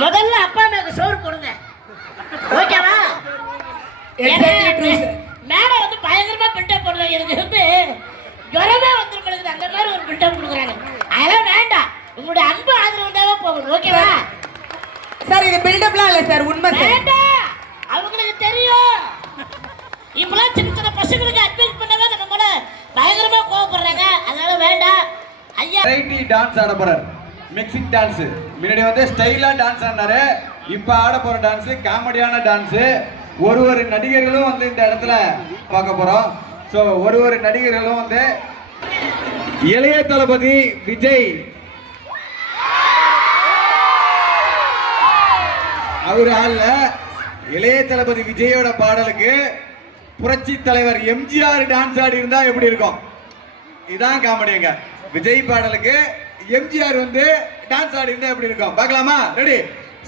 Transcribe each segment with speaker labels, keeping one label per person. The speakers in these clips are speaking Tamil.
Speaker 1: முதல்ல அப்பா அம்மாவுக்கு சோறு கொடுங்க ஓகேவா?
Speaker 2: வெரைட்டி டான்ஸ் ஆட போறார். மிக்சிங் டான்ஸ் முன்னாடி வந்து ஸ்டைலா டான்ஸ் ஆடினாரு. இப்ப ஆட போற டான்ஸ் காமெடியான டான்ஸ் ஒரு ஒரு நடிகர்களும் வந்து இந்த இடத்துல பார்க்க போறோம். ஸோ ஒரு ஒரு நடிகர்களும் வந்து இளைய தளபதி விஜய் அவர் ஆள்ல இளைய தளபதி விஜயோட பாடலுக்கு புரட்சி தலைவர் எம்ஜிஆர் டான்ஸ் ஆடி இருந்தா எப்படி இருக்கும்? இதான் காமெடிங்க விஜய் பாடலுக்கு எம்ஜிஆர் வந்து டான்ஸ் ஆடி இருந்தா எப்படி இருக்கும்? பார்க்கலாமா? ரெடி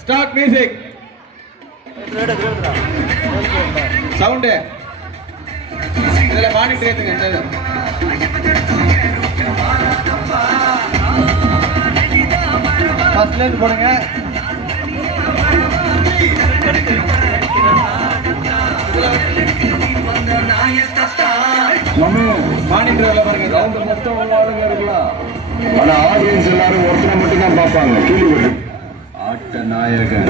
Speaker 2: ஸ்டார்ட் மியூசிக் சவுண்டு இதில் மானிட்டர் ஏற்றுங்க இந்த இது. போடுங்க. போடுங்க மானிட்டர் வேலை பாருங்க.
Speaker 3: ரவுண்ட் மொத்தம் ஆளுங்க இருக்கலாம் ஆனா ஆடியன்ஸ் எல்லாரும் ஒருத்தரை மட்டும் தான் பார்ப்பாங்க கேள்விப்பட்டு
Speaker 2: ஆட்ட நாயகன்.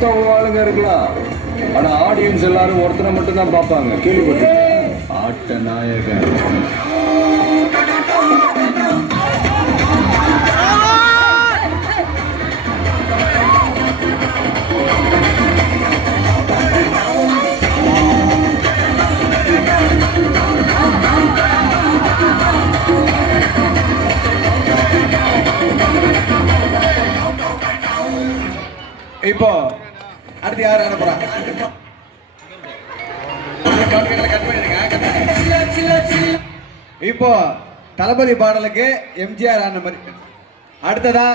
Speaker 3: மொத்தம் ஆளுங்க இருக்கலாம். ஆனா ஆடியன்ஸ் எல்லாரும் ஒருத்தரை மட்டும் தான் பார்ப்பாங்க. கேள்விப்பட்டு
Speaker 2: ஆட்ட நாயகன். இப்போ அடுத்து யார் ஆட போறா? கட் இப்போ தளபதி பாடலுக்கு எம்ஜிஆர் ஆன மாதிரி. அடுத்ததா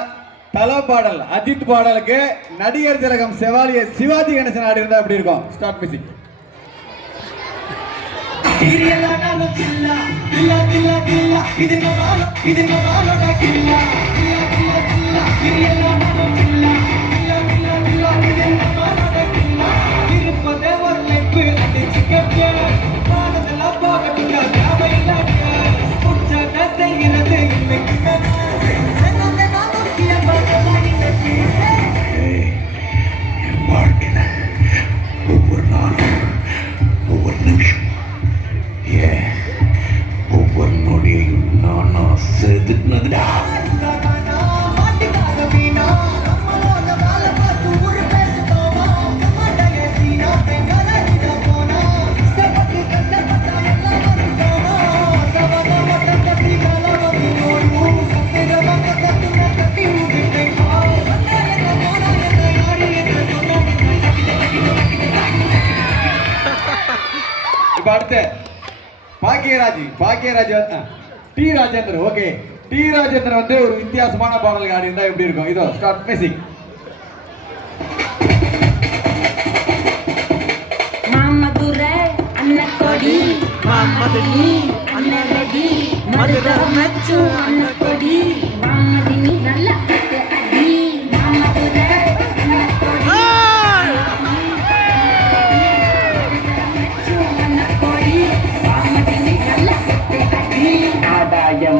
Speaker 2: தல பாடல் அஜித் பாடலுக்கு நடிகர் திலகம் செவாலிய சிவாஜி கணேசன் ஆடி இருந்தா அப்படி இருக்கும்? ஸ்டார்ட் மியூசிக்
Speaker 3: வாழ்க்கையில
Speaker 2: இப்போ அடுத்து பாக்கியராஜ் பாக்கியராஜ் வந்து- ஆ, T Rajendar okay T Rajendran வந்து ஒரு வித்தியாசமான பாடல் ஆடி இருந்தா எப்படி இருக்கும்? இதோ ஸ்டார்ட் மியூசிக்
Speaker 4: மாமதுரை அன்னக்கொடி
Speaker 5: அண்ணன்
Speaker 4: ரெடி
Speaker 5: மதுரை மச்சு அண்ணன்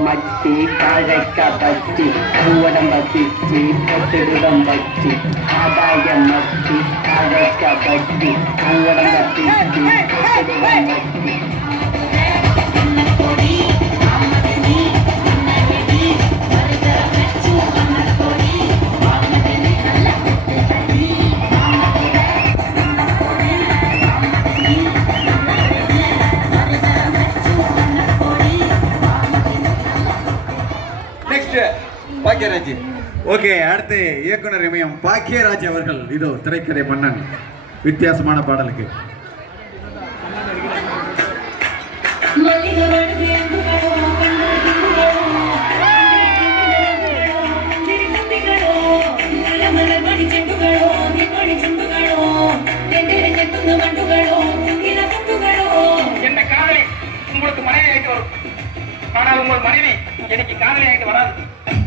Speaker 4: மச்சி
Speaker 6: காழைக்க பச்சி பூவடம் பச்சி பொட்டிருடம் பச்சி ஆதாயம் மச்சி காழைக்க பச்சி பூவடம் பச்சி பொட்டிருடம் பச்சி
Speaker 2: பாக்கியராஜ். ஓகே அடுத்து இயக்குனர் இமயம் பாக்கியராஜ் அவர்கள். இதோ திரைக்கதை மன்னன். வித்தியாசமான பாடலுக்கு.
Speaker 4: மல்லிகை வழுதி
Speaker 7: உங்களுக்கு மனைவி ஆயிட்டு வரும். ஆனால் உங்கள் மனைவி எனக்கு காதலி ஆயிட்டு வராது.